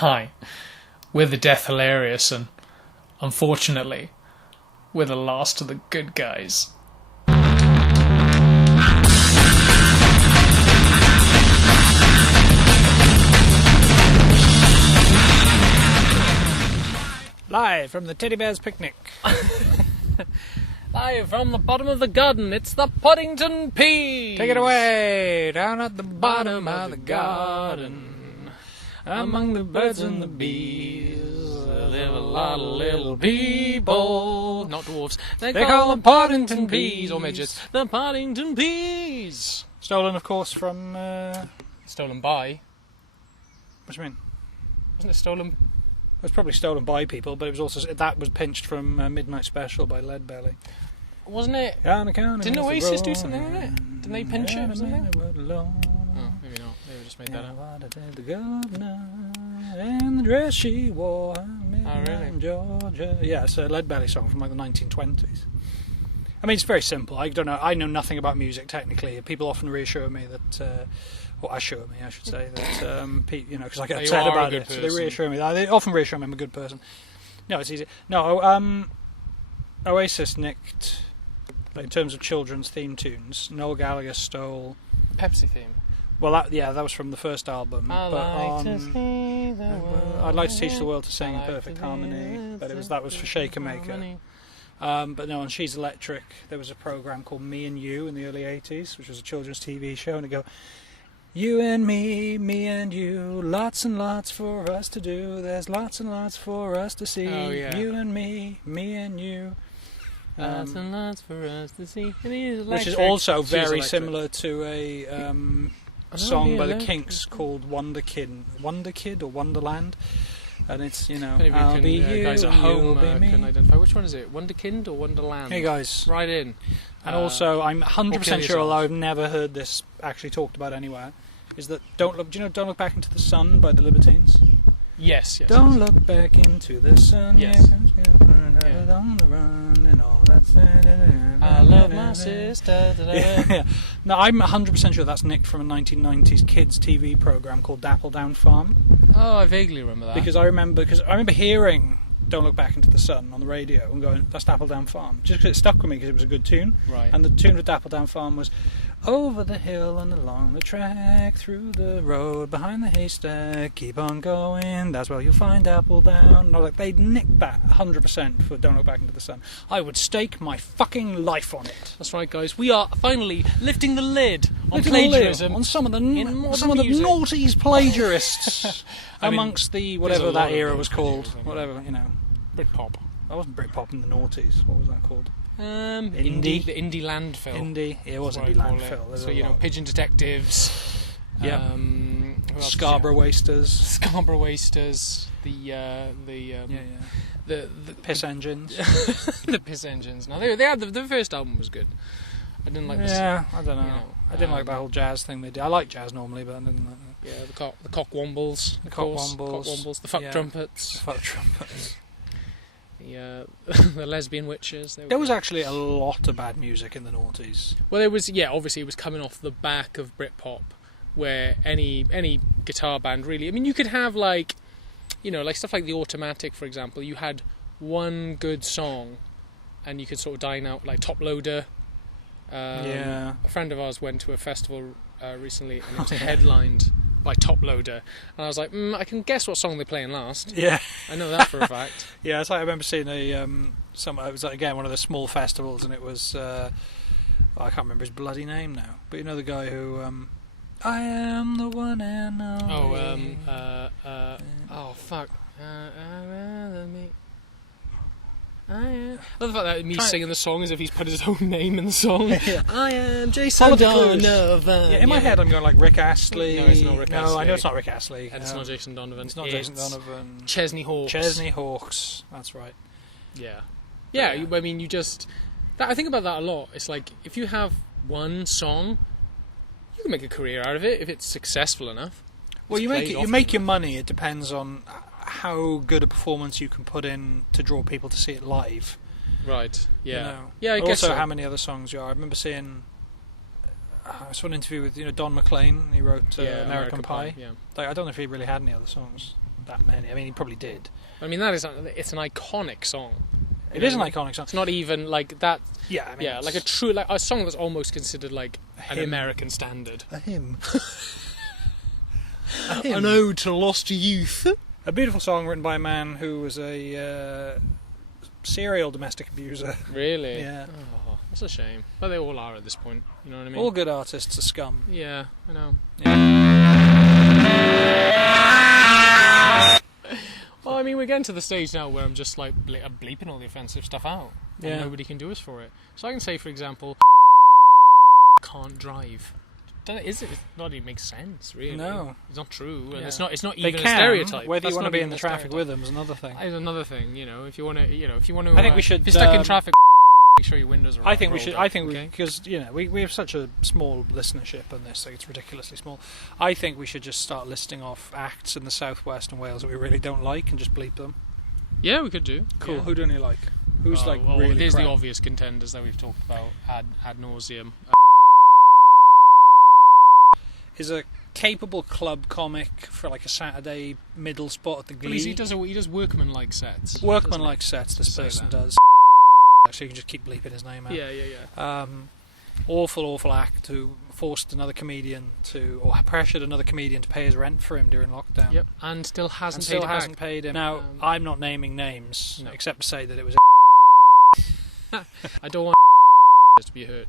Hi, we're the Death Hilarious, and unfortunately, we're the last of the good guys. Live from the Teddy Bear's Picnic. Live from the bottom of the garden, it's the Poddington Peas! Take it away! Down at the bottom of the garden, among the birds and the bees, there live a lot of little people. Not dwarves. They call them Poddington Peas, or midgets. The Poddington Peas! Stolen, of course, from... Stolen by? What do you mean? Wasn't it stolen? It was probably stolen by people, but it was also that was pinched from Midnight Special by Leadbelly. Wasn't it? Didn't Oasis do something with it? Didn't they pinch it or something? Oh, maybe not. Maybe just made that up. The governor and the dress she wore. Oh, really? In Georgia. Yeah, it's a Leadbelly song from like the 1920s. I mean, it's very simple. I don't know. I know nothing about music technically. People often reassure me that. Or assure me, I should say, that, because I get upset about it. So they reassure me. They often reassure me I'm a good person. No, it's easy. No, Oasis nicked, in terms of children's theme tunes, Noel Gallagher stole... Pepsi theme? Well, that was from the first album. I'd like to teach the world to sing in perfect harmony. But that was for Shaker Maker. But no, on She's Electric, there was a programme called Me and You in the early 80s, which was a children's TV show, and it'd go... You and me and you, lots and lots for us to do. There's lots and lots for us to see. Oh, yeah. You and me and you. Lots and lots for us to see. Which is also very similar to a song by the Kinks called Wonder Kid or Wonderland. And it's, I'll be you, guys at home can identify. Which one is it? Wonderkind or Wonderland? Hey guys. Right in. And also, I'm 100% sure, although I've never heard this actually talked about anywhere, is that Don't Look Back into the Sun by the Libertines? Yes. Don't look back into the sun. Yes. On the run and all that. I love my sister. Yeah. No, I'm 100% sure that's nicked from a 1990s kids TV program called Dapple Down Farm. Oh, I vaguely remember that. Because I remember hearing Don't Look Back into the Sun on the radio and going, that's Dapple Down Farm. Just because it stuck with me because it was a good tune. Right. And the tune of Dapple Down Farm was over the hill and along the track, through the road, behind the haystack, keep on going, that's where you'll find Dapple Down. No, they'd nicked that 100% for Don't Look Back into the Sun. I would stake my fucking life on it. That's right, guys. We are finally lifting the lid on plagiarism. On some of the naughties plagiarists amongst the whatever that era was called. Whatever, Britpop. That wasn't Britpop in the noughties. What was that called? Indie. The Indie landfill. Indie. Yeah, it was Indie landfill. So, Pigeon Detectives. Yeah. Scarborough Wasters. The Piss Engines. The Piss Engines. Now, they had the first album was good. I didn't like this. Yeah, I don't know. I didn't like that whole jazz thing they did. I like jazz normally, but I didn't like that. Yeah, the Cockwombles. The Fuck Trumpets. The Lesbian Witches. There was actually a lot of bad music in the noughties. Well, obviously it was coming off the back of Britpop, where any guitar band really... I mean, you could have like stuff like The Automatic, for example. You had one good song, and you could sort of dine out, like Top Loader. A friend of ours went to a festival recently, and it was headlined by Top Loader, and I was like, I can guess what song they're playing last. Yeah, I know that for a fact. Yeah, it's like I remember seeing it was like, again one of the small festivals, and it was I can't remember his bloody name now, but the guy who I am the one and only. Fuck. I love the fact that me singing the song as if he's put his own name in the song. Yeah. I am Jason Donovan. In my head I'm going like Rick Astley. No, it's not Rick Astley. No, I know it's not Rick Astley. And it's not Jason Donovan. It's not Jason Donovan. Chesney Hawkes. Chesney Hawkes, that's right. Yeah. Yeah, I mean, I think about that a lot. It's like, if you have one song, you can make a career out of it if it's successful enough. Well, you make your money. It depends on how good a performance you can put in to draw people to see it live. Right. Yeah. Yeah. I guess also, so. How many other songs you are? I remember seeing. I saw an interview with Don McLean. He wrote American Pie. Yeah. I don't know if he really had any other songs. that many. I mean, he probably did. I mean, it's an iconic song. It is an iconic song. It's not even like that. Yeah, I mean, like a true, like a song that's almost considered like an American standard. A hymn. An ode to lost youth. A beautiful song written by a man who was a serial domestic abuser. Really? Yeah. Oh, that's a shame. But they all are at this point. You know what I mean? All good artists are scum. Yeah, I know. Yeah. Well, I mean, we're getting to the stage now where I'm just like bleeping all the offensive stuff out. Yeah. And nobody can do us for it. So I can say, for example, can't drive. It not even makes sense, really. No, it's not true, and yeah. it's not even they a can, stereotype. Whether That's you want to be in the traffic stereotype with them is another thing. It's another thing, if you want to. I think we should. If you're stuck in traffic, make sure your windows are. I think we should. I think okay? because we have such a small listenership on this, like it's ridiculously small. I think we should just start listing off acts in the southwest and Wales that we really don't like and just bleep them. Yeah, we could do. Cool. Yeah. Who don't you like? Who's really? There's crap? the obvious contenders that we've talked about ad nauseum. Is a capable club comic for like a Saturday middle spot at the Glee. Well, he does workman-like sets. Workman-like sets. This person does. So you can just keep bleeping his name out. Yeah. Awful act who forced another comedian or pressured another comedian to pay his rent for him during lockdown. Yep. And still hasn't paid him. Now, I'm not naming names, except to say that it was I don't want to be hurt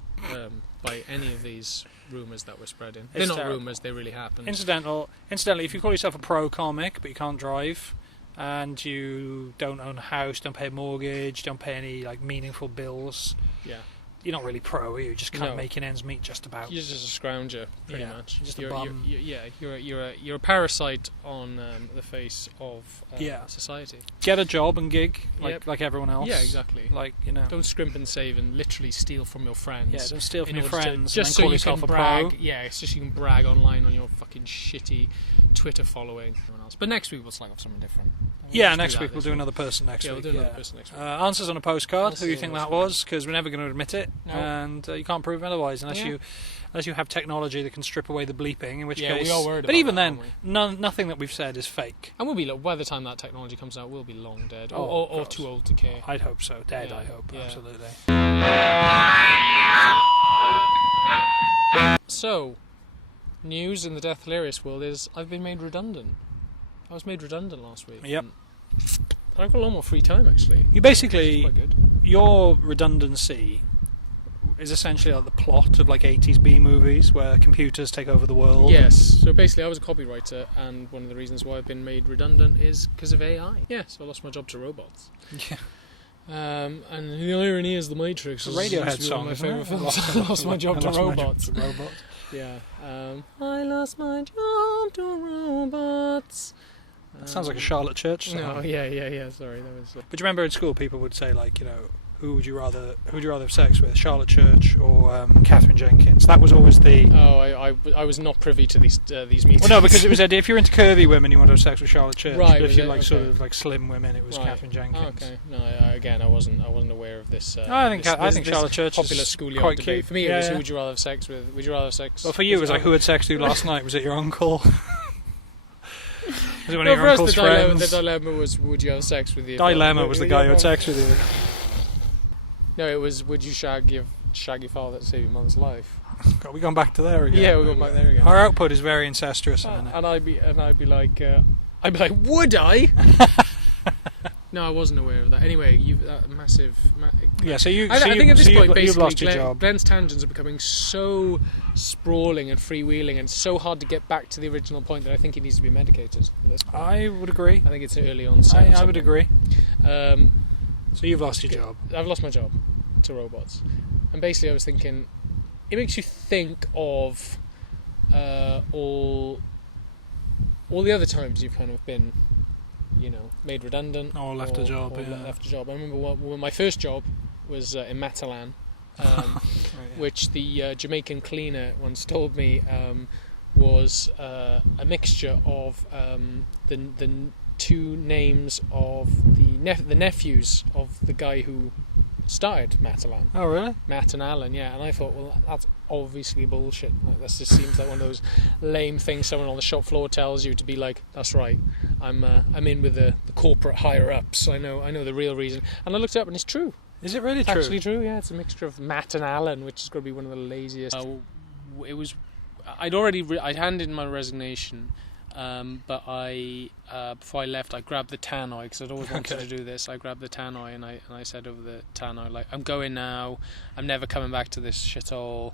by any of these rumours that we're spreading. They're not rumours, they really happened. Incidentally, if you call yourself a pro comic but you can't drive and you don't own a house, don't pay a mortgage, don't pay any like meaningful bills, you're not really pro, are you? Just kind of making ends meet just about. You're just a scrounger, pretty much. Just a bum. You're a parasite on the face of society. Get a job and gig like everyone else. Yeah, exactly. Don't scrimp and save and literally steal from your friends. Yeah, don't steal from your friends. Just so call you yourself can a brag. pro. Yeah, it's just you can brag online on your fucking shitty Twitter following. Everyone else. But next week we'll slag off something different. Next week we'll do another person next week. Yeah, we'll do another person next week. Answers on a postcard. Who you think that was? Because we're never going to admit it, and you can't prove otherwise unless you have technology that can strip away the bleeping. In which case, we are worried. But about even that, then, nothing that we've said is fake. And we'll be by the time that technology comes out, we'll be long dead, or too old to care. I'd hope so. Dead. I hope absolutely. So, news in the Death Hilarious world is I've been made redundant. I was made redundant last week. Yep. I've got a lot more free time, actually. You basically, quite good. Your redundancy is essentially like the plot of like 80s B movies where computers take over the world. Yes. So basically I was a copywriter, and one of the reasons why I've been made redundant is because of AI. Yeah, so I lost my job to robots. Yeah. And the irony is The Matrix is Radiohead song, one of my favourite films. I lost my job to robots. Yeah. I lost my job to robots. That sounds like a Charlotte Church song. No, yeah. Sorry, that was. But do you remember in school people would say like, who would you rather have sex with, Charlotte Church or Catherine Jenkins? That was always the. Oh, I was not privy to these meetings. Well, no, because it was if you're into curvy women, you want to have sex with Charlotte Church. Right. But if you like sort of like slim women, it was Catherine Jenkins. Oh, okay. No, again, I wasn't aware of this. I think Charlotte Church popular is schoolyard quite debate. cute. For me, it was who would you rather have sex with? Would you rather have sex? Well, for you, it was like who had sex with you last night? Was it your uncle? Was it one no, of your uncle's friends? The dilemma was would you have sex with you? Dilemma was the guy who had sex with you. No, it was would you shag your father to save your mother's life? God, we're going back to there again. Yeah, we're going back there again. Our output is very incestuous. And I'd be like, would I? No, I wasn't aware of that. Anyway, you've massive. Yeah, so you. I think at this point, you've lost your basically, job. Glenn's tangents are becoming so sprawling and freewheeling and so hard to get back to the original point that I think he needs to be medicated. I would agree. I think it's early on. I would agree. So you've lost your job. I've lost my job to robots, and basically, I was thinking, it makes you think of all the other times you've kind of been. Made redundant. Or left a job. Left a job. I remember when my first job was in Matalan, which the Jamaican cleaner once told me was a mixture of the two names of the nephews of the guy who started Matalan. Oh, really? Matt and Alan, yeah. And I thought, well, that's obviously bullshit. Like, that just seems like one of those lame things someone on the shop floor tells you to be like, that's right. I'm in with the corporate higher ups. I know the real reason. And I looked it up, and it's true. Is it really It's true? actually true. Yeah, it's a mixture of Matt and Alan, which is going to be one of the laziest. It was. I'd handed in my resignation. But before I left, I grabbed the tannoy because I'd always wanted to do this. I grabbed the tannoy and I said over the tannoy, like, I'm going now. I'm never coming back to this shithole.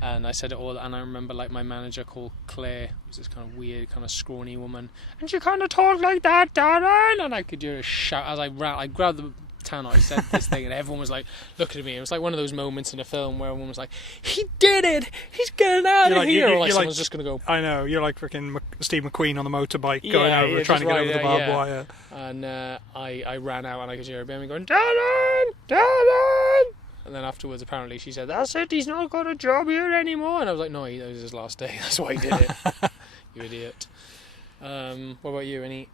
And I said it all. And I remember, like, my manager called Claire, who was this kind of weird, kind of scrawny woman, and she kind of talked like that, Darren. And I could hear her shout as I ran. I grabbed the tannoy, said this thing, and everyone was like looking at me. It was like one of those moments in a film where everyone was like, "He did it! He's getting out of here!" Or like someone's just going to go. I know, you're like freaking Steve McQueen on the motorbike going over, trying to get over the barbed wire. And I ran out and I could hear her behind me going, "Darren! Darren!" And then afterwards, apparently, she said, "That's it, he's not got a job here anymore." And I was like, "No, that was his last day. That's why he did it." You idiot. What about you? Any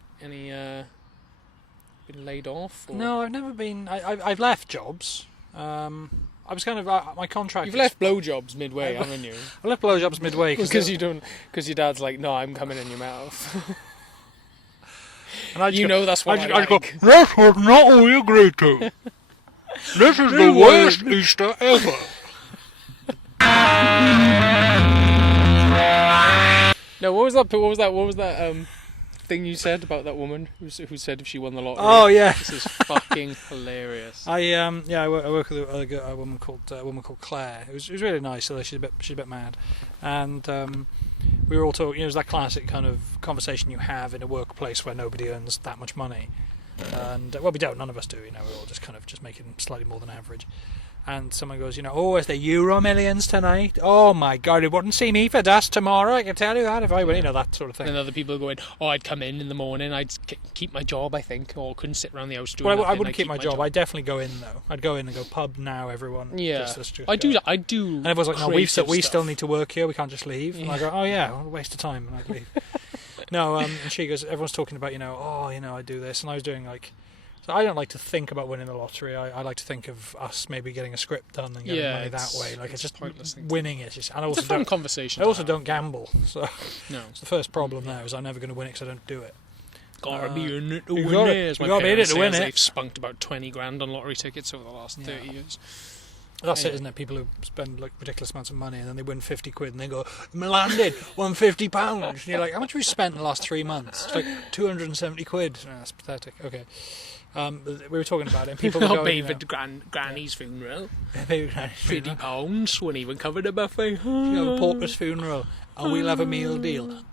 been laid off? Or? No, I've never been. I've left jobs. I was kind of my contract. You've left blowjobs midway, haven't you? I left blowjobs midway because your dad's like, "No, I'm coming in your mouth." And that's what I like. Go, "This was not what we agreed to. This is the worst Easter ever." No, what was that thing you said about that woman who said if she won the lottery? Oh yeah, this is fucking hilarious. I work with a woman called Claire. It was really nice, although she's a bit mad, and we were all talking. It was that classic kind of conversation you have in a workplace where nobody earns that much money, and we don't. None of us do. We're all just making slightly more than average. And someone goes, "Oh, is there Euro Millions tonight? Oh my God, it wouldn't see me for dust tomorrow. I can tell you that if I win." That sort of thing. And other people are going, "Oh, I'd come in the morning. I'd keep my job, I think, or couldn't sit around the house doing nothing. I wouldn't keep my job. I'd definitely go in though. I'd go in and go, "Pub now, everyone." Yeah, I do. And everyone's like, "No, we still need to work here. We can't just leave." And I go, "Oh yeah, what a waste of time," and I'd leave. No, and she goes, everyone's talking about, I do this, and I was doing like. So I don't like to think about winning the lottery. I like to think of us maybe getting a script done and getting money that way. Like it's just pointless. Winning it. It's a fun conversation. I also don't gamble. So no. It's the first problem now is I'm never going to win it because I don't do it. Gotta be in it to win it. As my parents say, they've spunked about 20 grand on lottery tickets over the last 30 years. That's it, isn't it? People who spend like ridiculous amounts of money and then they win 50 quid and they go, "Landed, won £50. And you're like, "How much have you spent in the last 3 months?" It's like 270 quid. Oh, that's pathetic. Okay. We were talking about it and people were going, paid for Granny's funeral. £50 when even covered a buffet. She'll have a pauper's funeral and we'll have a meal deal.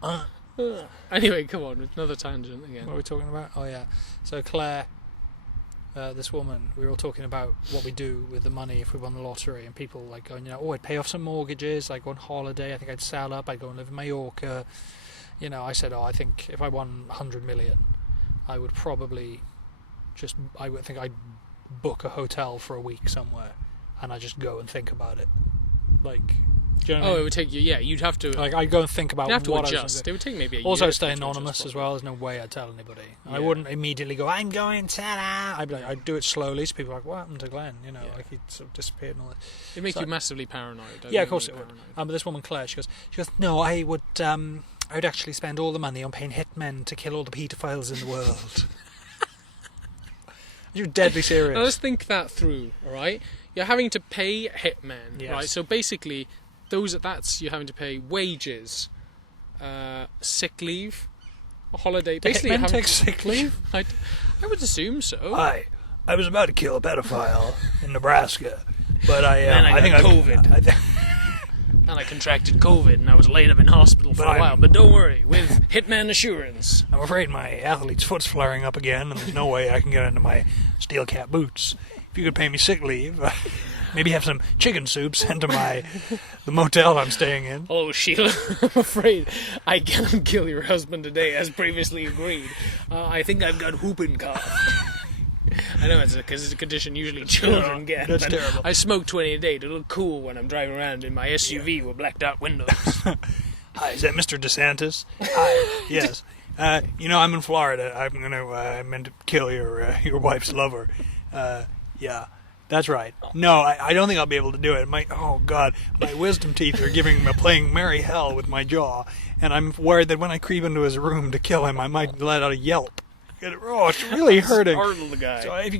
Anyway, come on, another tangent again. What are we talking about? Oh yeah. So Claire, this woman, we were all talking about what we do with the money if we won the lottery, and people like going, I'd pay off some mortgages, I'd go on holiday, I think I'd sell up, I'd go and live in Mallorca. I said, I think if I won 100 million, I would probably I'd book a hotel for a week somewhere, and I'd just go and think about it. Like, do you know what I mean? It would take you. Yeah, you'd have to. Like, I'd go and think about. You'd have to what adjust. I was gonna do. It would take maybe a year. Also, stay anonymous as well. There's no way I'd tell anybody. Yeah. I wouldn't immediately go, "I'm going to." I'd be like, I'd do it slowly, so people are like, "What happened to Glenn?" Like he sort of disappeared and all that. It'd make you massively paranoid. Yeah, of course it would. But this woman Claire, she goes, "No, I would actually spend all the money on paying hitmen to kill all the paedophiles in the world." You're deadly serious. Now let's think that through, alright? You're having to pay hitmen, right? So basically, that's you're having to pay wages, sick leave, a holiday. Basically, hitmen take sick leave? I would assume so. I was about to kill a pedophile in Nebraska, but I think COVID. And I contracted COVID and I was laid up in hospital for a while. But don't worry, with Hitman Assurance. I'm afraid my athlete's foot's flaring up again and there's no way I can get into my steel cap boots. If you could pay me sick leave, maybe have some chicken soup sent to the motel I'm staying in. Oh, Sheila, I'm afraid I cannot kill your husband today as previously agreed. I think I've got whooping cough. I know because it's a condition usually children get. That's terrible. I smoke 20 a day to look cool when I'm driving around in my SUV with blacked out windows. Hi, is that Mr. DeSantis? Hi, yes. I'm in Florida. I'm meant to kill your wife's lover. Yeah. That's right. No, I don't think I'll be able to do it. Oh God, my wisdom teeth are playing merry hell with my jaw, and I'm worried that when I creep into his room to kill him, I might let out a yelp. Oh, it's really hurting. Startle the guy. So if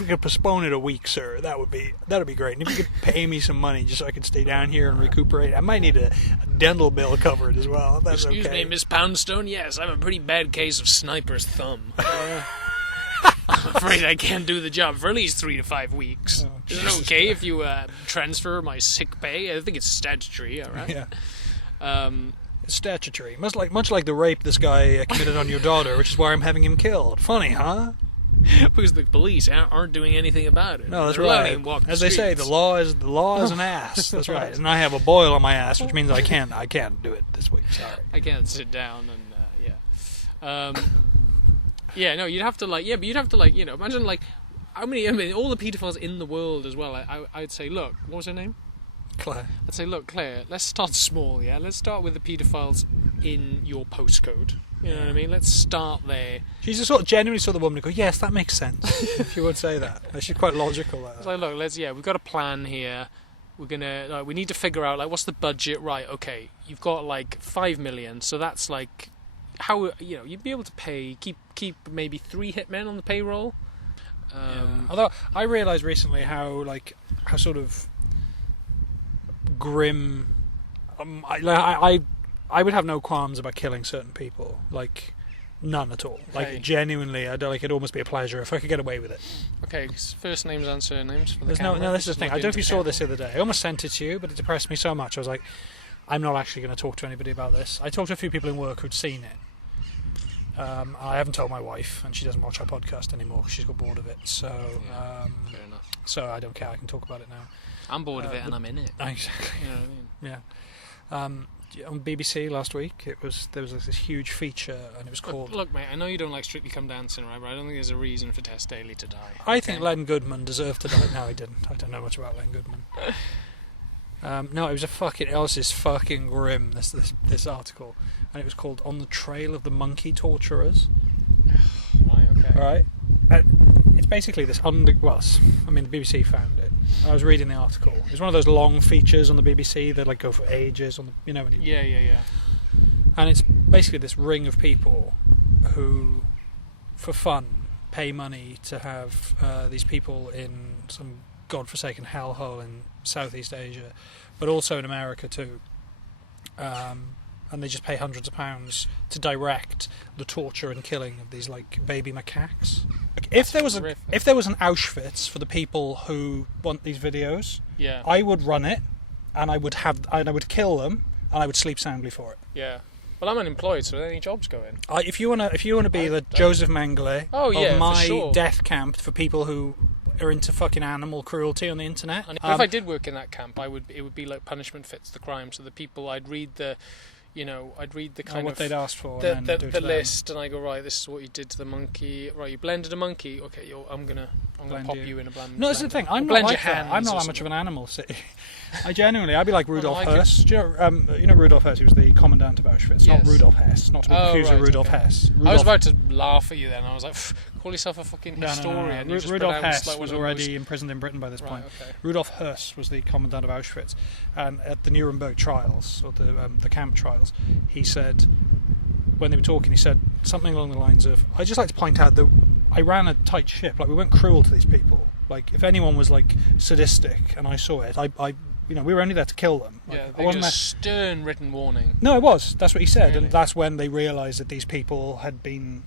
we could postpone it a week, sir, that'd be great. And if you could pay me some money just so I could stay down here and recuperate, I might need a dental bill covered as well. That's Excuse me, Miss Poundstone. Yes, I'm a pretty bad case of sniper's thumb. I'm afraid I can't do the job for at least 3 to 5 weeks. Oh, Is it okay if you transfer my sick pay? I think it's statutory, all right? Yeah. It's statutory. Much like the rape this guy committed on your daughter, which is why I'm having him killed. Funny, huh? Because the police aren't doing anything about it. No, that's They're allowing right. him to walk the As they say, streets. the law is an ass. That's right. And I have a boil on my ass, which means I can't do it this week. Sorry. I can't sit down and yeah, no, you'd have to imagine all the paedophiles in the world as well. I'd say, look, what was her name? Claire. I'd say, look, Claire, let's start small, yeah? Let's start with the paedophiles in your postcode. You know what I mean? Let's start there. She's genuinely sort of woman to go, yes, that makes sense. If you would say that. She's quite logical like that. It's like, look, we've got a plan here. We're gonna, we need to figure out, what's the budget? Right, okay, you've got, 5 million, so that's, how, you'd be able to pay, keep maybe 3 hitmen on the payroll. Although, I realised recently how sort of grim... I would have no qualms about killing certain people, none at all. Okay. Genuinely, it'd almost be a pleasure if I could get away with it. Okay, first names and surnames for the There's camera. no, this is the thing. I don't know if you saw this the other day. I almost sent it to you, but it depressed me so much. I was like, I'm not actually going to talk to anybody about this. I talked to a few people in work who'd seen it. I haven't told my wife, and she doesn't watch our podcast anymore because she's got bored of it. So, fair enough. So I don't care. I can talk about it now. I'm bored of it, and I'm in it. Exactly. You know what I mean? Yeah. On BBC last week, there was this huge feature, and it was called. Look, mate. I know you don't like Strictly Come Dancing, right? But I don't think there's a reason for Tess Daly to die. I think Len Goodman deserved to die. No, he didn't. I don't know much about Len Goodman. No, it was this fucking grim. This article, and it was called "On the Trail of the Monkey Torturers." Right. Okay. Right. It's basically this the BBC found it. I was reading the article. It's one of those long features on the BBC that go for ages. Yeah. And it's basically this ring of people who, for fun, pay money to have these people in some godforsaken hellhole in Southeast Asia, but also in America too. And they just pay hundreds of pounds to direct the torture and killing of these baby macaques. If there was an Auschwitz for the people who want these videos, yeah, I would run it, and I would kill them, and I would sleep soundly for it. Yeah. Well, I'm unemployed, so any jobs go in. If you wanna be the Joseph Mengele of my death camp for people who are into fucking animal cruelty on the internet. But if I did work in that camp, it would be like punishment fits the crime. So the people I'd read the kind what of they'd asked for, the and then do it to them. list, and I go, right, this is what you did to the monkey. Right, you blended a monkey. Okay, I'm gonna pop you in a blender. No, that's the thing. I'm not like that. I'm not that much of an animal. I'd be like Rudolf Hess. Do you know Rudolf Hess? He was the commandant of Auschwitz. Yes. Not Rudolf Hess. Not to be confused with Rudolf Hess. I was about to laugh at you then. I was like, call yourself a fucking historian. No. Rudolf Hess was already imprisoned in Britain by this point. Okay. Rudolf Hess was the commandant of Auschwitz, and at the Nuremberg trials, or the camp trials, he said, when they were talking, he said something along the lines of, "I just like to point out that I ran a tight ship. We weren't cruel to these people. If anyone was sadistic and I saw it, we were only there to kill them. I wasn't a stern written warning. No, it was. That's what he said, really? And that's when they realised that these people had been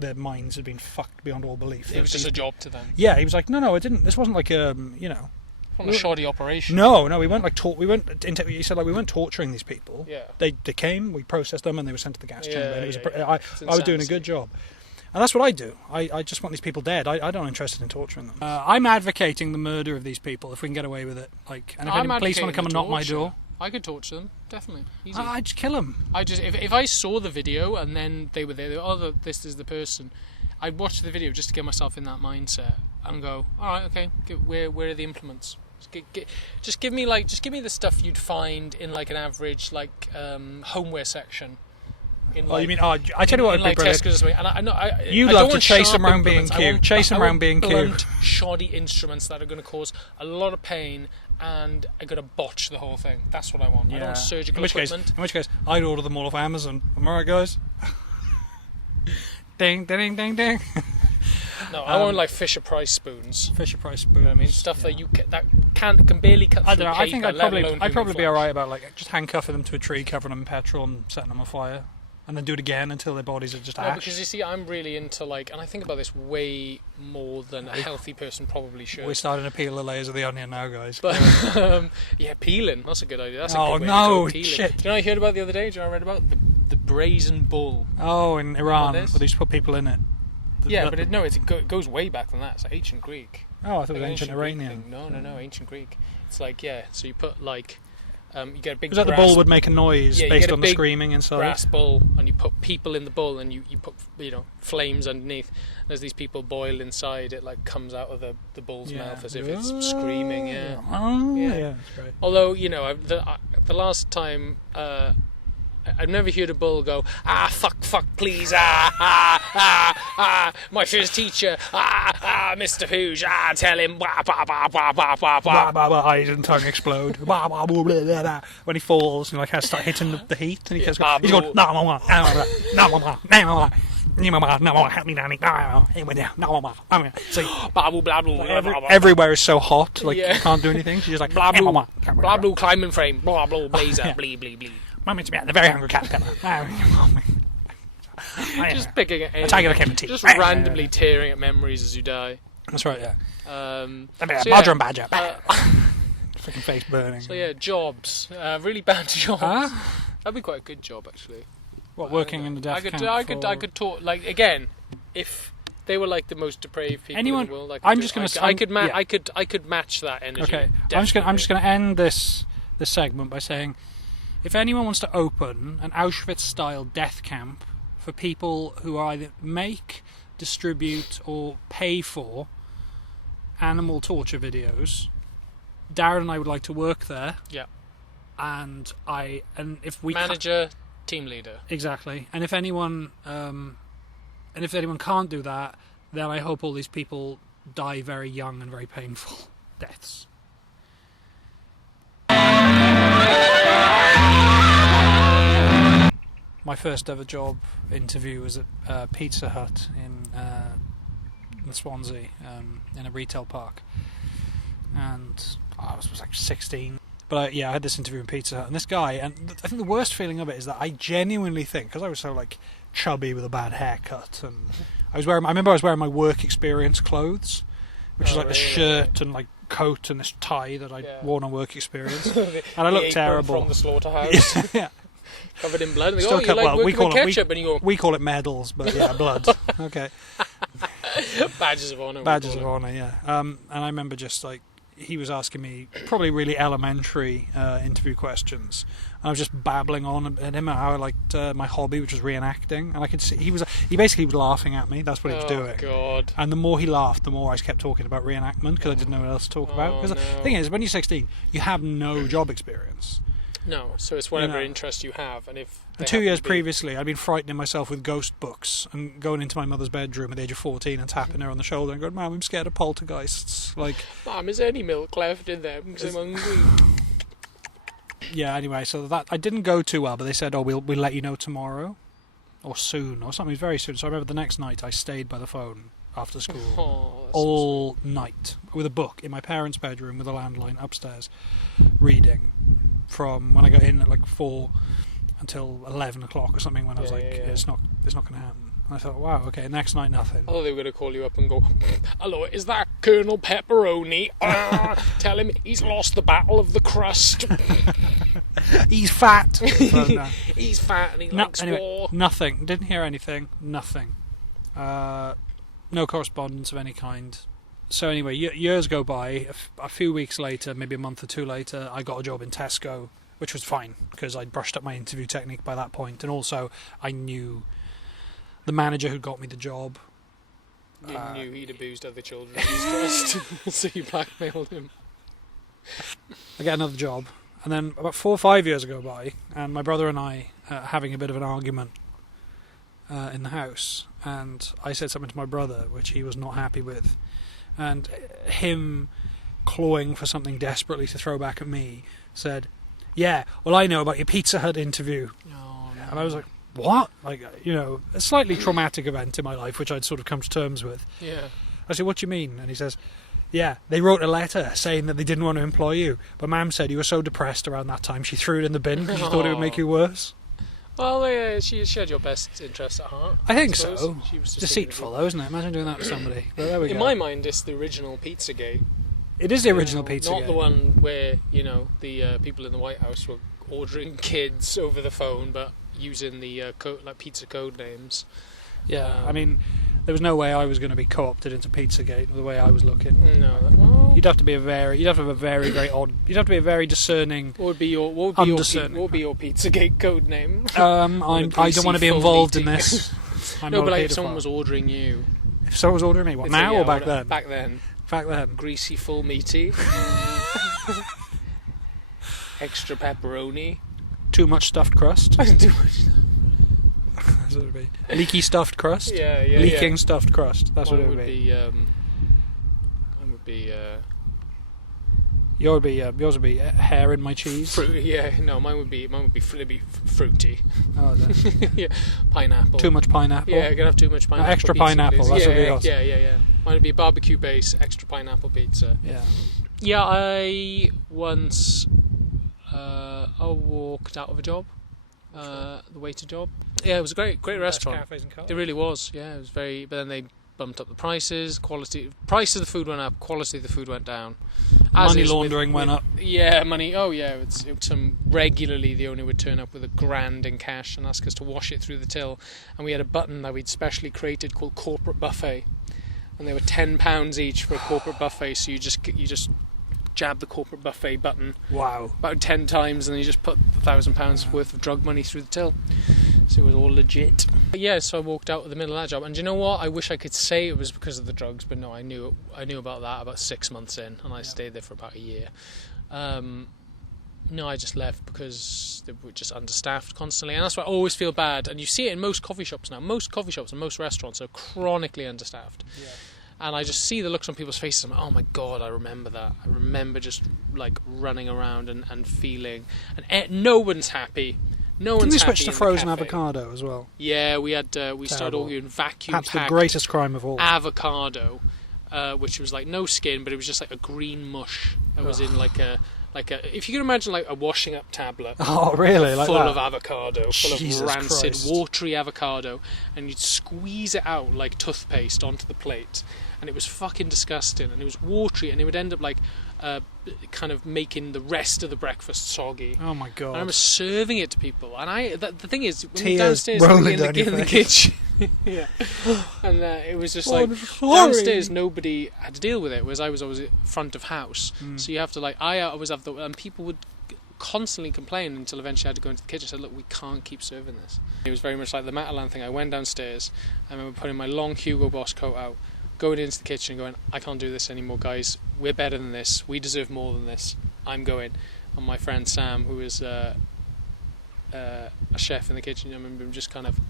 their minds had been fucked beyond all belief. It was just a job to them. Yeah, he was like, no, it didn't. This wasn't Not a shoddy operation. No, we weren't he said we weren't torturing these people. Yeah. They came, we processed them, and they were sent to the gas chamber. And I was doing a good job. And that's what I do. I just want these people dead. I'm not interested in torturing them. I'm advocating the murder of these people if we can get away with it. And if any police want to come and knock my door, I could torture them, definitely. Easy. I'd just kill them. If I saw the video and then they were there, this is the person, I'd watch the video just to get myself in that mindset and go, all right, okay, where are the implements? Just give me the stuff you'd find in an average homeware section. In, Oh, you mean? Oh, I tell you what would be like brilliant. Tesco's or something. And You'd I love don't to want chase sharp them around being implements. I want- Chase them I around want being blunt, shoddy instruments that are going to cause a lot of pain, and are going to botch the whole thing. That's what I want. I don't want surgical equipment. In which case, I'd order them all off Amazon. Am I right, guys? Ding, ding, ding, ding. No, I want like Fisher Price spoons. Fisher Price spoons. You know what I mean, stuff that can barely cut through I don't know. paper. I think I'd probably be flesh. alright about like just handcuffing them to a tree, covering them in petrol, and setting them on fire, and then do it again until their bodies are just No, ash. because you see, I'm really into and I think about this way more than a healthy person probably should. We're starting to peel the layers of the onion now, guys. But yeah, peeling. That's a good idea. That's a Oh, good way no, to go, peeling. shit. Do you know what I heard about the other day? Do you know what I read about? The brazen bull. Oh, in Iran, where this? they used to put people in it. Yeah, but it goes way back than that. It's ancient Greek. Oh, I thought it was Like ancient Greek Iranian. thing. No, ancient Greek. It's like, yeah, so you put like, you get a big Was that the bull would make a noise Yeah, you based get a on the big screaming inside? brass bull, and you put people in the bull, and you put flames underneath. There's these people boiled inside. It like comes out of the bull's mouth as if it's screaming. Yeah. Oh, Yeah. yeah, that's great. Although the last time I've never heard a bull go fuck please my first teacher Mr. Hooge tell him Eyes and tongue explode. When he falls and like has to start hitting the heat, and he goes, he's going, no, mama, no, mama, no, mama. No, help me, Danny. No, so everywhere is so hot, like you can't do anything. She's just like blah blue climbing frame, blah blah blazer, blee blee blee. Mummy, to me, the very hungry caterpillar. Just picking at just randomly tearing at memories as you die. That's right, yeah. Badger. Freaking face burning. So yeah, jobs. Really bad jobs. Huh? That'd be quite a good job, actually. What, working in the death camp? I could talk, like, again, if they were like the most depraved people in the world, I could match that energy. Okay, I'm just gonna end this segment by saying, if anyone wants to open an Auschwitz-style death camp for people who either make, distribute, or pay for animal torture videos, Darren and I would like to work there. Yeah. And if we manager, team leader. Exactly. And if anyone can't do that, then I hope all these people die very young and very painful deaths. My first ever job interview was at Pizza Hut in Swansea, in a retail park, and I was like 16. But I had this interview in Pizza Hut, and this guy, and I think the worst feeling of it is that I genuinely think, because I was so like chubby with a bad haircut, and I remember I was wearing my work experience clothes, which is like the shirt and like coat and this tie that I'd worn on work experience, and I looked terrible from the slaughterhouse. Yeah. Covered in blood. Still we call it medals, but yeah, blood. Okay. Badges of honour. Badges of honour, yeah. And I remember just like he was asking me probably really elementary interview questions, and I was just babbling on at him how I liked my hobby, which was reenacting, and I could see he basically was laughing at me. That's what he was doing. Oh God! And the more he laughed, the more I kept talking about reenactment because I didn't know what else to talk about. Because the thing is, when you're 16, you have no job experience. No, so it's whatever interest you have, and if. And 2 years previously, I'd been frightening myself with ghost books and going into my mother's bedroom at the age of 14 and tapping her on the shoulder and going, "Mum, I'm scared of poltergeists." Like, "Mum, is there any milk left in there? Because I'm hungry." Yeah. Anyway, so that I didn't go too well, but they said, "Oh, we'll let you know tomorrow, or soon, or something very soon." So I remember the next night I stayed by the phone after school all night with a book in my parents' bedroom with a landline upstairs, reading from when I got in at like 4 until 11 o'clock or something, when I was it's not going to happen. And I thought, wow, okay, next night nothing. Oh, they were going to call you up and go, "Hello, is that Colonel Pepperoni? Tell him he's lost the battle of the Crust." He's fat. He's fat and he likes war. Nothing. Didn't hear anything. Nothing. No correspondence of any kind. So anyway, years go by. A few weeks later, maybe a month or two later, I got a job in Tesco, which was fine because I'd brushed up my interview technique by that point, and also I knew the manager who got me the job. You knew he'd abused other children in his trust, so you blackmailed him. I get another job, and then about 4 or 5 years go by, and my brother and I are having a bit of an argument in the house, and I said something to my brother which he was not happy with, and him clawing for something desperately to throw back at me said, "Yeah, well, I know about your Pizza Hut interview." Oh, no. And I was like, "What?" Like, a slightly traumatic event in my life which I'd sort of come to terms with. Yeah. I said, "What do you mean?" And he says, "Yeah, they wrote a letter saying that they didn't want to employ you, but Mum said you were so depressed around that time she threw it in the bin because she thought it would make you worse." Well, she had your best interests at heart. I think so. She was just deceitful, though, isn't it? Imagine doing that to somebody. But there we go. In my mind, it's the original Pizzagate. It is the original Pizzagate. Not the one where, the people in the White House were ordering kids over the phone, but using the pizza code names. Yeah, I mean, there was no way I was going to be co-opted into Pizzagate the way I was looking. No, well, you'd have to be a very very odd. You'd have to be a very discerning. What would be your Pizzagate code name? I don't want to be involved in this. No, but like if someone was ordering you. If someone was ordering me, what, now or back then? Back then. Back then. Greasy, full meaty. Extra pepperoni. Too much stuffed crust. Too much. That's what it would be. Leaky stuffed crust. Yeah. Leaking stuffed crust. That's Mine what it would be. Mine would be. Yours would be hair in my cheese. Mine would be fruity. Oh, yeah, pineapple. Too much pineapple. Yeah, you're gonna have too much pineapple. Extra pineapple. That's what we got. Yeah. Mine would be barbecue base, extra pineapple pizza. Yeah. Yeah, I once I walked out of a job, the waiter job. Yeah, it was a great restaurant. Cafes and it really was. Yeah, it was very. But then they bumped up the prices. Price of the food went up. Quality of the food went down. Money laundering went up. Yeah, money. Oh yeah, it's regularly the owner would turn up with $1,000 in cash and ask us to wash it through the till, and we had a button that we'd specially created called Corporate Buffet, and they were £10 each for a corporate buffet. So you just jab the Corporate Buffet button. Wow. About 10 times, and then you just put £1,000 worth of drug money through the till. So it was all legit. But yeah, so I walked out of the middle of that job, and do you know what? I wish I could say it was because of the drugs, but no, I knew about that about 6 months in, and I stayed there for about a year. No, I just left because they were just understaffed constantly, and that's why I always feel bad. And you see it in most coffee shops now. Most coffee shops and most restaurants are chronically understaffed. Yeah. And I just see the looks on people's faces. I'm like, oh my god, I remember that. I remember just like running around and feeling, and no one's happy. No one's happy. Didn't we switch to frozen avocado as well? Yeah, we had. We started ordering vacuum-packed. Perhaps the greatest crime of all. Avocado, which was like no skin, but it was just like a green mush. It was in like a. If you can imagine like a washing up tablet. Oh, really? Like full that? Of avocado, full Jesus of rancid, Christ. watery avocado, and you'd squeeze it out like toothpaste onto the plate, and it was fucking disgusting, and it was watery, and it would end up like kind of making the rest of the breakfast soggy. Oh my god! And I remember serving it to people, and the thing is, when tears downstairs rolling in the kitchen, yeah, and it was just like downstairs nobody had to deal with it, whereas I was always front of house, so you have to like I always have the, and people would constantly complain until eventually I had to go into the kitchen and said, look, we can't keep serving this. It was very much like the Matalan thing. I went downstairs, I remember putting my long Hugo Boss coat out, going into the kitchen and going, I can't do this anymore, guys. We're better than this. We deserve more than this. I'm going. And my friend Sam, who is a chef in the kitchen, I remember him just kind of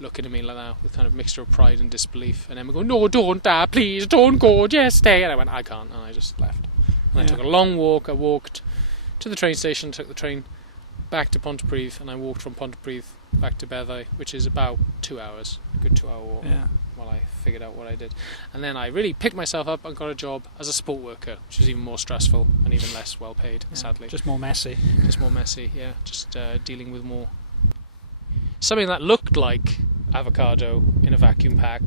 looking at me like that with kind of mixture of pride and disbelief. And Emma going, no, don't, Dad, please, don't go, just stay. And I went, I can't. And I just left. And I took a long walk. I walked to the train station, took the train back to Pontypridd, and I walked from Pontypridd back to Beddau, which is about 2 hours. A good 2 hour walk. Yeah. While I figured out what I did, and then I really picked myself up and got a job as a sport worker, which was even more stressful and even less well paid, sadly. Just more messy. Yeah. Just dealing with more something that looked like avocado in a vacuum pack.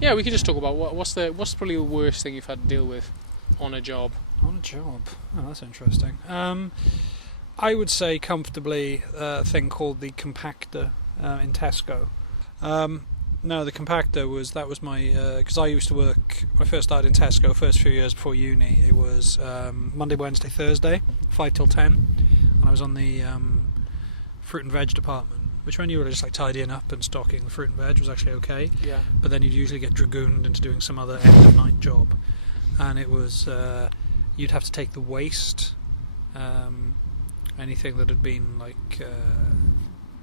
Yeah, we could just talk about what's probably the worst thing you've had to deal with on a job. On a job? Oh, that's interesting. I would say comfortably a thing called the compactor in Tesco. No, the compactor was my because I used to work when I first started in Tesco. First few years before uni, it was Monday, Wednesday, Thursday, 5 till 10, and I was on the fruit and veg department. Which when you were just like tidying up and stocking the fruit and veg was actually okay. Yeah. But then you'd usually get dragooned into doing some other end of night job, and it was you'd have to take the waste. anything that had been like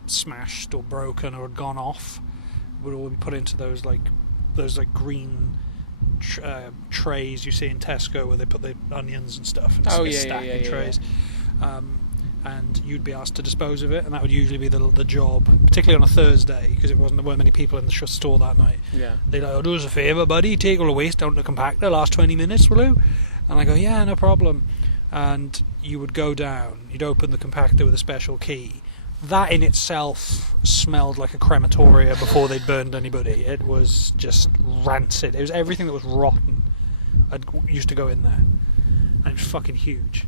smashed or broken or had gone off would all be put into those green trays you see in Tesco where they put the onions and stuff and stack in trays. And you'd be asked to dispose of it, and that would usually be the job, particularly on a Thursday, because there weren't many people in the store that night. Yeah. They'd like, do us a favour, buddy, take all the waste down to the compactor, last 20 minutes, will you? And I go, yeah, no problem. And you would go down, you'd open the compactor with a special key. That in itself smelled like a crematoria before they'd burned anybody. It was just rancid. It was everything that was rotten used to go in there. And it was fucking huge.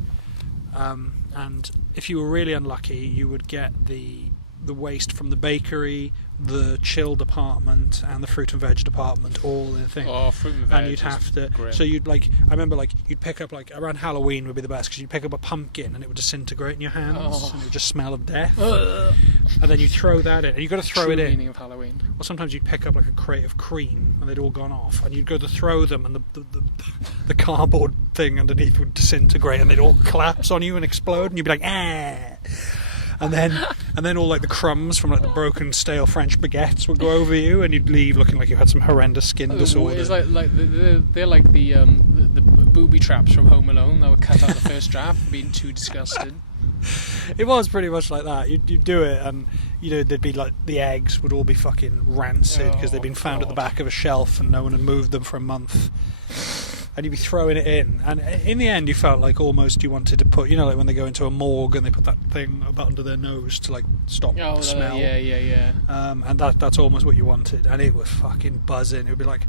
And if you were really unlucky, you would get the waste from the bakery, the chill department, and the fruit and veg department all in the thing. Oh, fruit and veg. And you'd have to. Grim. So you'd I remember you'd pick up around Halloween would be the best because you'd pick up a pumpkin and it would disintegrate in your hands and it would just smell of death. And then you throw that in, and you've got to throw True it in. meaning of Halloween. Or sometimes you'd pick up a crate of cream and they'd all gone off, and you'd go to throw them, and the cardboard thing underneath would disintegrate, and they'd all collapse on you and explode, and you'd be like, ah. And then all the crumbs from the broken stale French baguettes would go over you, and you'd leave looking like you had some horrendous skin disorder. It's they're like the booby traps from Home Alone that were cut out the first draft for being too disgusted. It was pretty much like that. You'd do it, and there'd be the eggs would all be fucking rancid because they'd been found at the back of a shelf and no one had moved them for a month. And you'd be throwing it in, and in the end you felt like almost you wanted to put, when they go into a morgue and they put that thing about under their nose to stop the smell. Yeah. And that's almost what you wanted, and it was fucking buzzing. It would be like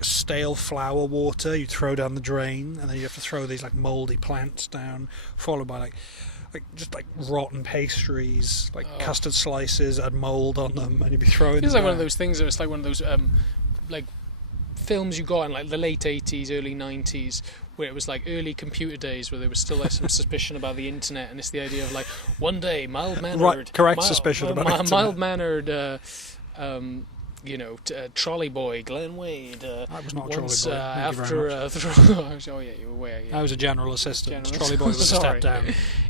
stale flower water you'd throw down the drain, and then you have to throw these mouldy plants down, followed by just rotten pastries, custard slices that had mould on them, and you'd be throwing. It's one of those things. It's like one of those films you got in the late 80s, early 90s, where it was early computer days, where there was still some suspicion about the internet, and it's the idea of one day mild-mannered, suspicion about internet. mild-mannered. Trolley Boy, Glenn Wade. I was not once, Trolley Boy. after, oh yeah, you were aware. Yeah. I was a general assistant. Trolley Boy was a step down.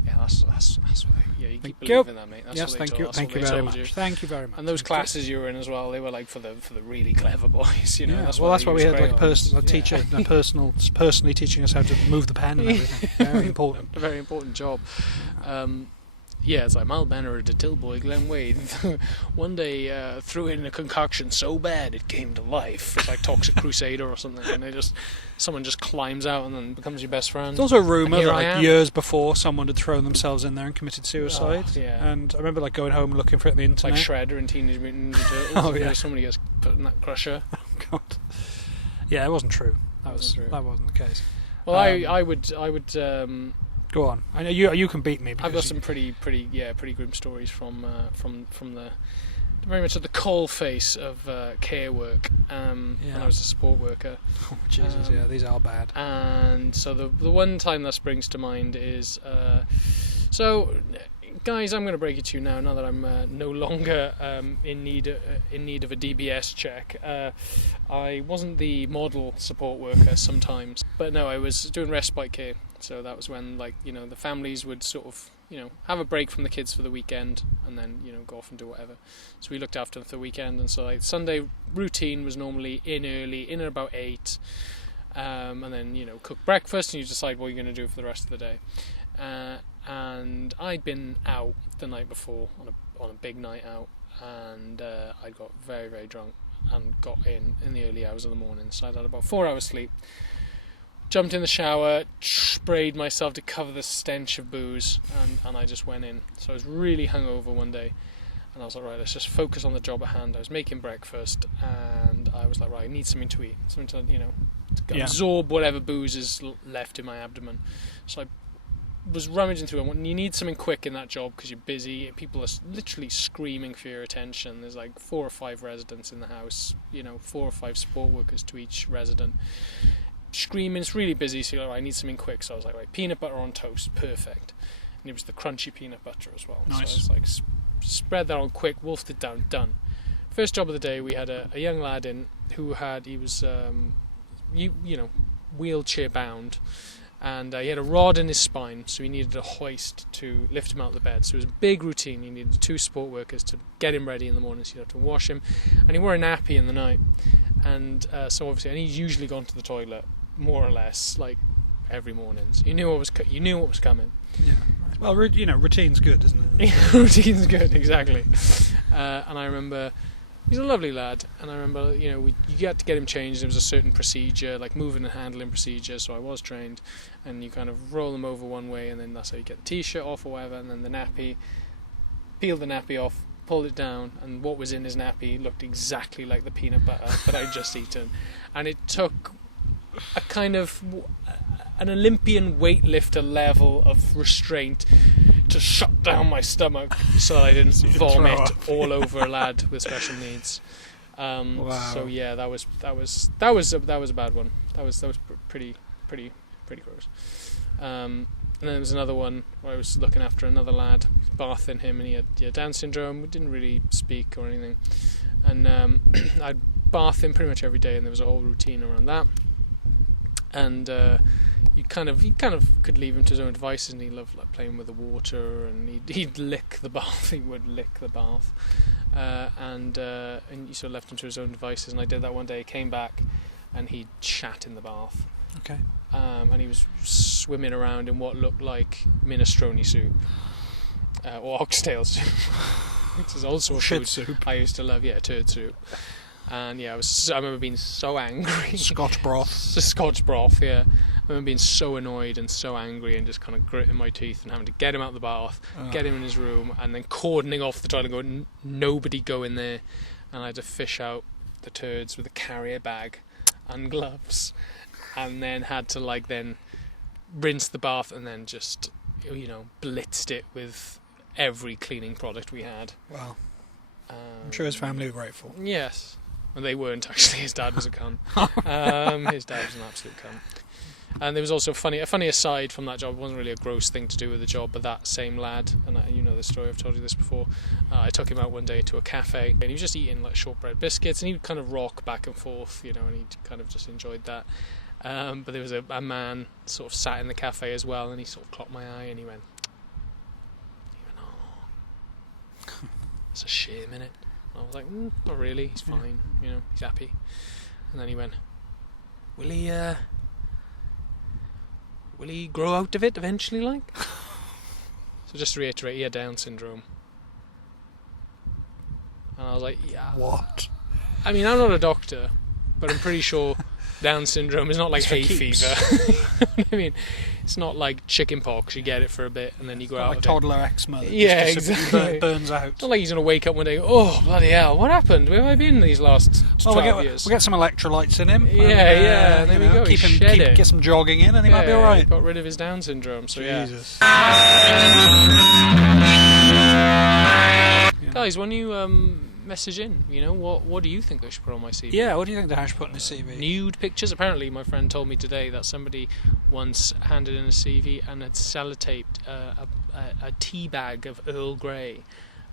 Yeah, that's what you keep believing that, mate. That's yes, what thank you. Thank you very much. Thank you very much. And those classes you were in as well, they were for the really clever boys, Yeah, that's why we had a teacher, personally teaching us how to move the pen and everything. Very important. A very important job. Yeah, it's mild-mannered to Tillboy Glen Wade. One day threw in a concoction so bad it came to life. It's like Toxic Crusader or something, and someone just climbs out and then becomes your best friend. There's also a rumour that years before someone had thrown themselves in there and committed suicide. Oh, yeah. And I remember going home and looking for it on the internet. Like Shredder and Teenage Mutant Ninja Turtles. Oh yeah. Somebody gets put in that crusher. Oh god. Yeah, it wasn't true. That wasn't the case. Well, I would. Go on. I know you can beat me. I've got some pretty grim stories from the very much at the coal face of care work when I was a support worker. Oh Jesus, these are bad. And so the one time that springs to mind is so. Guys, I'm going to break it to you now that I'm no longer in need of a DBS check. I wasn't the model support worker sometimes, but no, I was doing respite care. So that was when, the families would sort of, have a break from the kids for the weekend and then, go off and do whatever. So we looked after them for the weekend, and so Sunday routine was normally in early, in at about 8, and then, cook breakfast, and you decide what you're going to do for the rest of the day. And I'd been out the night before on a big night out, and I got very, very drunk and got in the early hours of the morning. So I'd had about 4 hours sleep. Jumped in the shower, sprayed myself to cover the stench of booze, and I just went in. So I was really hungover one day, and I was like, right, let's just focus on the job at hand. I was making breakfast, and I was like, right, I need something to eat, something to absorb whatever booze is left in my abdomen. So I was rummaging through, and you need something quick in that job because you're busy. People are literally screaming for your attention. There's 4 or 5 residents in the house, 4 or 5 support workers to each resident. Screaming, it's really busy, so you're like, I need something quick. So I was like, right, peanut butter on toast, perfect. And it was the crunchy peanut butter as well. Nice. So I was spread that on quick, wolfed it down, done. First job of the day, we had a young lad in who he was wheelchair bound, And he had a rod in his spine, so he needed a hoist to lift him out of the bed. So it was a big routine. He needed 2 support workers to get him ready in the morning, so you'd have to wash him. And he wore a nappy in the night. And so obviously, and he's usually gone to the toilet, more or less, like every morning. So you knew what was coming. Yeah. Well, routine's good, isn't it? Routine's good, exactly. And I remember... He's a lovely lad, and I remember, you had to get him changed. There was a certain procedure, like moving and handling procedure, so I was trained, and you kind of roll them over one way, and then that's how you get the t-shirt off or whatever, and then the nappy, peel the nappy off, pulled it down, and what was in his nappy looked exactly like the peanut butter that I'd just eaten. And it took a kind of an Olympian weightlifter level of restraint to shut down my stomach so that I didn't vomit all over a lad with special needs. Wow. So yeah, that was a bad one. That was pretty gross. And then there was another one where I was looking after another lad, bathing him, and he had Down syndrome. We didn't really speak or anything, and I'd bath him pretty much every day, and there was a whole routine around that. And you kind of could leave him to his own devices, and he loved like playing with the water, and he'd lick the bath. He would lick the bath, and you sort of left him to his own devices. And I did that one day. Came back, and he'd shat in the bath. Okay. And he was swimming around in what looked like minestrone soup, or oxtail soup, which is also a food soup I used to love. Yeah, turd soup. And yeah, I remember being so angry. Scotch broth. Scotch broth, yeah. I remember being so annoyed and so angry and just kind of gritting my teeth and having to get him out of the bath, get him in his room, and then cordoning off the toilet and going, nobody go in there. And I had to fish out the turds with a carrier bag and gloves, and then had to then rinse the bath and then just, blitzed it with every cleaning product we had. Wow. I'm sure his family were grateful. Yes. And they weren't, actually. His dad was a cunt. His dad was an absolute cunt. And there was also a funny aside from that job. It wasn't really a gross thing to do with the job, but that same lad, and you know the story, I've told you this before, I took him out one day to a cafe, and he was just eating like shortbread biscuits, and he'd kind of rock back and forth, and he kind of just enjoyed that. But there was a man sort of sat in the cafe as well, and he sort of clocked my eye, and he went, oh, it's a shame, innit? I was like, not really, he's fine, he's happy. And then he went, will he grow out of it eventually, like? So just to reiterate, he had Down syndrome. And I was like, yeah. What? I mean, I'm not a doctor, but I'm pretty sure Down syndrome is not like hay fever. You know what I mean? It's not like chicken pox. You get it for a bit and then you grow out like of toddler eczema. Yeah, exactly. Burns out. It's not like he's going to wake up one day, oh, bloody hell, what happened? Where have I been these last 12 years? We'll get some electrolytes in him. Yeah, there we go. Get some jogging in and he might be alright. Got rid of his Down syndrome, so Jesus. yeah. Guys, when you message in, what do you think I should put on my CV? Yeah, what do you think the hash put on his CV? Nude pictures. Apparently my friend told me today that somebody once handed in a CV and had sellotaped a tea bag of Earl Grey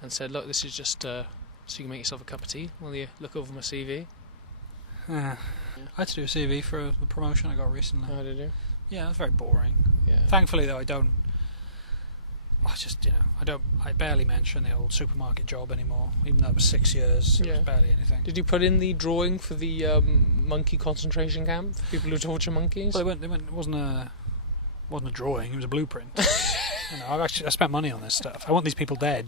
and said, look, this is just so you can make yourself a cup of tea while you look over my CV. I had to do a CV for the promotion I got recently. Oh, did you? Yeah, it was very boring. Yeah. Thankfully though, I barely mention the old supermarket job anymore, even though it was 6 years. It was barely anything. Did you put in the drawing for the monkey concentration camp for people who torture monkeys? Well, it wasn't a drawing. It was a blueprint. I spent money on this stuff. I want these people dead.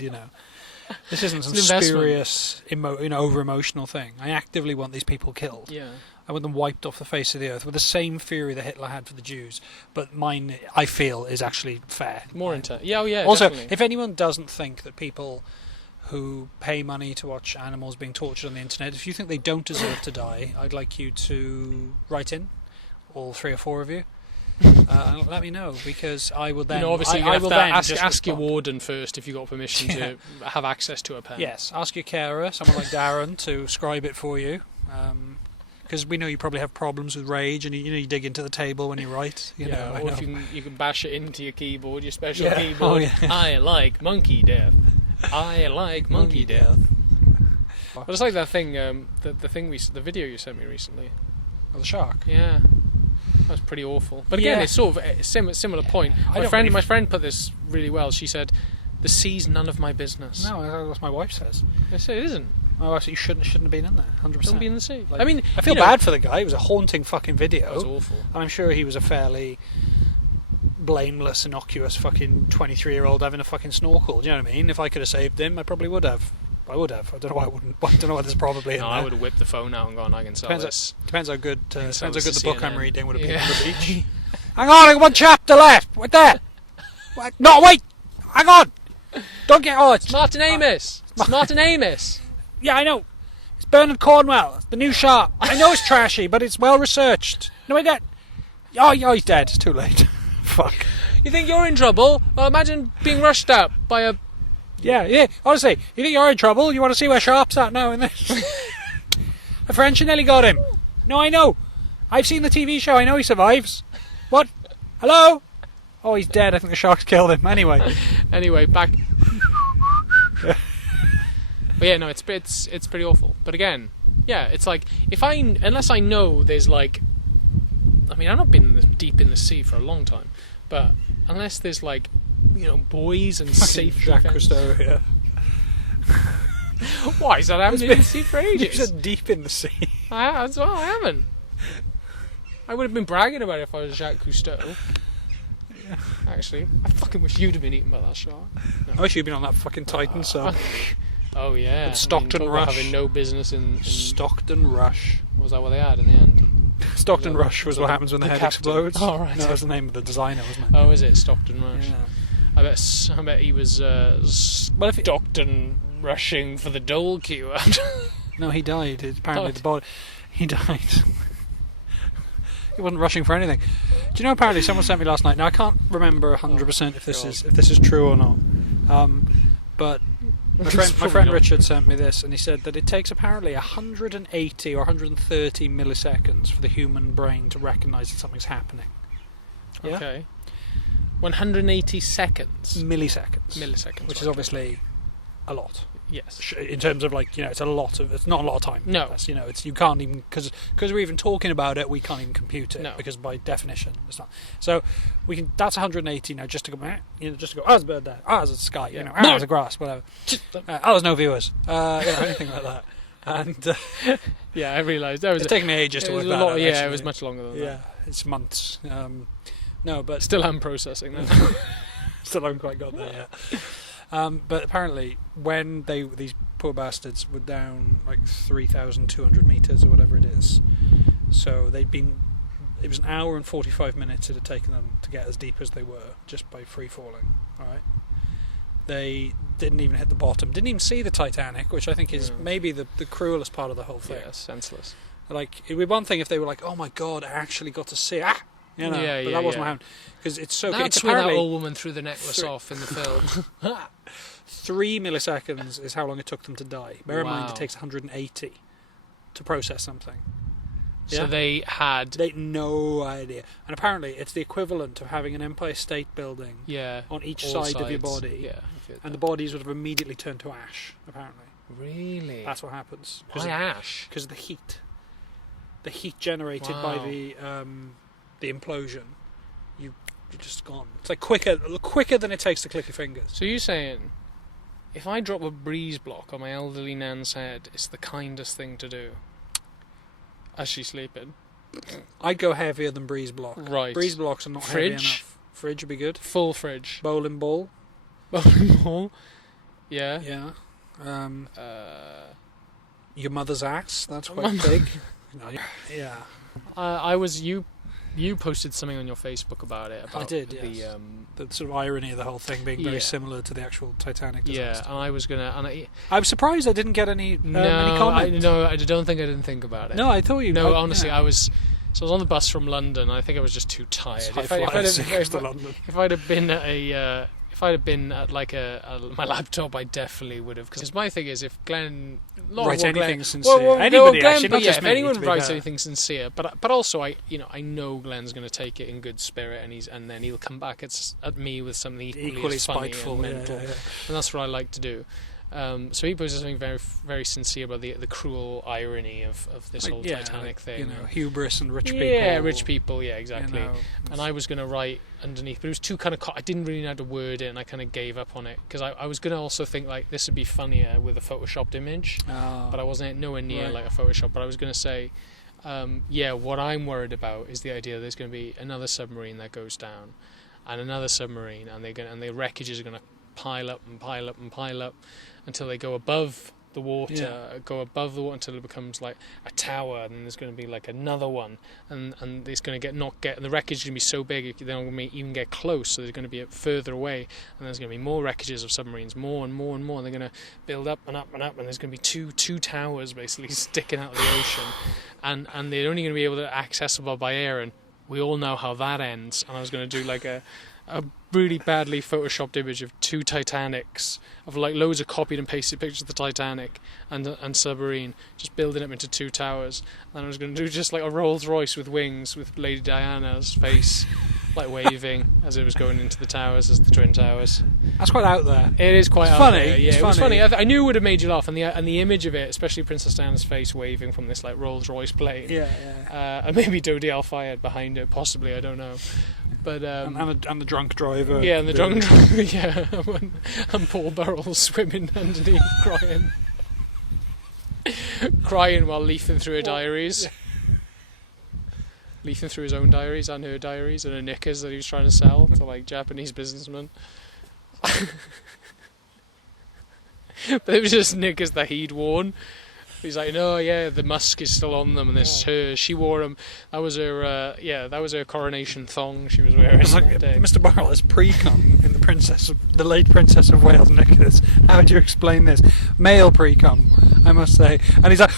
This isn't some spurious, over emotional thing. I actively want these people killed. Yeah. I want them wiped off the face of the earth with the same fury that Hitler had for the Jews. But mine, I feel, is actually fair. More intense. Yeah, also, definitely. If anyone doesn't think that people who pay money to watch animals being tortured on the internet, if you think they don't deserve to die, I'd like you to write in, all 3 or 4 of you, and let me know, because I will then... obviously I will then ask your warden first if you got permission to have access to a pen. Yes, ask your carer, someone like Darren, to scribe it for you. Because we know you probably have problems with rage, and you dig into the table when you write. Or if you can bash it into your keyboard, your special keyboard. Oh, yeah. I like monkey death. I like monkey death. But it's like that thing, the video you sent me recently. Oh, the shark. Yeah. That's pretty awful. But again, it's sort of a similar point. My friend put this really well. She said, "The sea's none of my business." No, that's what my wife says. I say it isn't. My wife said you shouldn't have been in there. 100%. Shouldn't be in the sea. Like, I mean, I feel bad for the guy. It was a haunting fucking video. It was awful. And I'm sure he was a fairly blameless, innocuous fucking 23-year-old having a fucking snorkel. Do you know what I mean? If I could have saved him, I probably would have. I don't know why I wouldn't. I don't know why there's probably in there. I would have whipped the phone out and gone, I can sell this. Depends how good the book I'm reading would have been on the beach. Hang on, I got one chapter left. What there? What? No, wait. Hang on. Don't get... Oh, it's Martin Amis. It's Martin Amis. Yeah, I know. It's Bernard Cornwell. It's the new shark. I know it's trashy, but it's well researched. No, I don't. Oh, he's dead. It's too late. Fuck. You think you're in trouble? Well, imagine being rushed out by a... Yeah. Honestly, you think you're in trouble? You want to see where Sharp's at now in this? A French nearly got him. No, I know. I've seen the TV show. I know he survives. What? Hello? Oh, he's dead. I think the shark's killed him. Anyway, back... But yeah, no, it's pretty awful. But again, yeah, it's like, unless I know there's like... I mean, I've not been deep in the sea for a long time, but unless there's like, buoys and safe Jacques Cousteau here. Why is that? I haven't been in the sea for ages. You're deep in the sea. I haven't. I would have been bragging about it if I was Jacques Cousteau. Yeah. Actually, I fucking wish you'd have been eaten by that shark. No. I wish you'd been on that fucking Titan, so. Oh yeah. Stockton Rush. Having no business in Stockton Rush. Was that what they had in the end? Stockton Rush was what happens when the head explodes. Oh right. No, that was the name of the designer, wasn't it? Oh, is it Stockton Rush? Yeah. I bet he was Stockton rushing for the dole keyword. No, he died. Apparently the body. He died. He wasn't rushing for anything. Do you know? Apparently, someone sent me last night. Now I can't remember 100% if this is true or not. But my friend Richard sent me this, and he said that it takes apparently 180 or 130 milliseconds for the human brain to recognise that something's happening. Yeah? Okay. 180 seconds. Milliseconds, which is obviously a lot. Yes. In terms of it's it's not a lot of time. No. You can't even, because we're even talking about it, we can't even compute it. No. Because by definition it's not. So that's 180 now, just to go, there's a bird there, there's a sky, there's a grass, whatever. There's no viewers, anything like that. And yeah, I realised that was it's taken me ages to work that out. Yeah, it was much longer than that. Yeah, it's months. No, but still I'm processing that. Still haven't quite got there yet. But apparently, when these poor bastards were down like 3,200 metres or whatever it is, so it was an hour and 45 minutes it had taken them to get as deep as they were just by free falling. All right, they didn't even hit the bottom, didn't even see the Titanic, which I think is maybe the cruelest part of the whole thing. Yeah, senseless. Like, it'd be one thing if they were like, "Oh my God, I actually got to see it." But that wasn't what happened, because it's so. That's where that old woman threw the necklace off in the film. 3 milliseconds is how long it took them to die. Bear in mind, it takes 180 to process something. So they had no idea, and apparently it's the equivalent of having an Empire State Building on each side of your body, and the bodies would have immediately turned to ash. Apparently, really, that's what happens. Why ash? Because of the heat. The heat generated by the implosion, you're just gone. It's like quicker than it takes to click your fingers. So you're saying, if I drop a breeze block on my elderly nan's head, it's the kindest thing to do as she's sleeping? I'd go heavier than breeze block. Right. Breeze blocks are not heavy enough. Fridge would be good. Full fridge. Bowling ball. Bowling ball. Yeah. Yeah. Your mother's axe. That's quite big. Yeah. You posted something on your Facebook about it. I did, yes. The sort of irony of the whole thing being very similar to the actual Titanic disaster. Yeah, and I was gonna. I'm surprised I didn't get any comments. I don't think I didn't think about it. No, I thought you. No, honestly, I was. So I was on the bus from London. I think I was just too tired. If I'd have been at a. If I'd have been at like my laptop, I definitely would have. Because my thing is, if Glenn writes anything sincere, anybody actually, not just me, if anyone writes anything sincere, but also I know Glenn's going to take it in good spirit, and then he'll come back at me with something equally spiteful, funny and mental, and that's what I like to do. So he posted something very, very sincere about the cruel irony of this whole Titanic thing. You know, hubris and rich people. Yeah, rich people. Yeah, exactly. You know, and I was going to write underneath, but it was too kind of. I didn't really know how to word it, and I kind of gave up on it because I was going to also think like this would be funnier with a photoshopped image, but I wasn't nowhere near like a Photoshop. But I was going to say, what I'm worried about is the idea that there's going to be another submarine that goes down, and another submarine, and the wreckages are going to pile up and pile up and pile up until they go above the water, until it becomes like a tower, and then there's going to be like another one, and it's going to and the wreckage is going to be so big they don't even get close, so they're going to be further away, and there's going to be more wreckages of submarines, more and more and more, and they're going to build up and up and up, and there's going to be two towers basically sticking out of the ocean, and they're only going to be able to accessible by air, and we all know how that ends. And I was going to do like a really badly photoshopped image of two Titanics, of like loads of copied and pasted pictures of the Titanic and submarine, just building up into two towers. And I was going to do just like a Rolls Royce with wings with Lady Diana's face like waving as it was going into the towers, as the Twin Towers. That's quite out there. It is quite out funny. there. Yeah, it's it was funny. I knew it would have made you laugh, and the image of it, especially Princess Diana's face waving from this like Rolls Royce plane. Yeah. And maybe Dodi Al-Fayed behind it, possibly. I don't know. But and the drunk driver. Yeah, and the drunk driver. Yeah, and Paul Burrell swimming underneath, crying while leafing through her diaries. Yeah. Leafing through his own diaries and her diaries and her knickers that he was trying to sell to like Japanese businessmen. But it was just knickers that he'd worn. He's like, no, yeah, the musk is still on them, and this her. She wore them. That was her. That was her coronation thong she was wearing. It's like, Mr. Burrell has pre-cum in the late Princess of Wales knickers. How would you explain this? Male pre-cum, I must say. And he's like,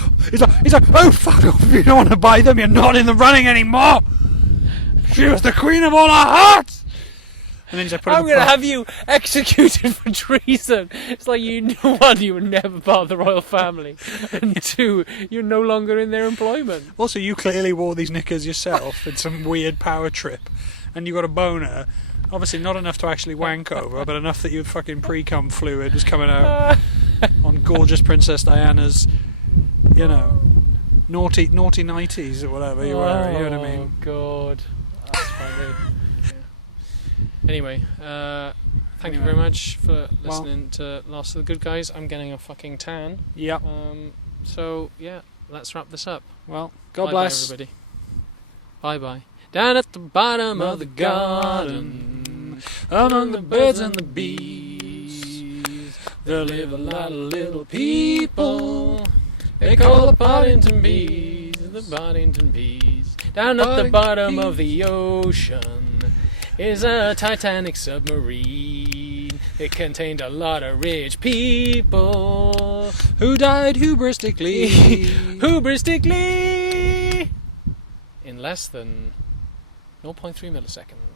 oh fuck off! If you don't want to buy them, you're not in the running anymore. She was the queen of all our hearts. And then he's like, I'm going to have you executed for treason. It's like, one, you were never part of the royal family, and two, you're no longer in their employment. Also, you clearly wore these knickers yourself in some weird power trip, and you got a boner. Obviously not enough to actually wank over, but enough that your fucking pre-cum fluid was coming out on gorgeous Princess Diana's, naughty 90s or whatever you were, you know what I mean? Oh, God. That's funny. Anyway, thank you very much for listening to Last of the Good Guys. I'm getting a fucking tan. Yep. So, yeah, let's wrap this up. Well, God bye bless. Bye, everybody. Bye-bye. Down at the bottom of the garden, among the birds and the bees, there live a lot of little people. They call the Boddington bees, the Boddington bees. Down at the bottom of the ocean is a Titanic submarine. It contained a lot of rich people who died hubristically in less than 0.3 milliseconds.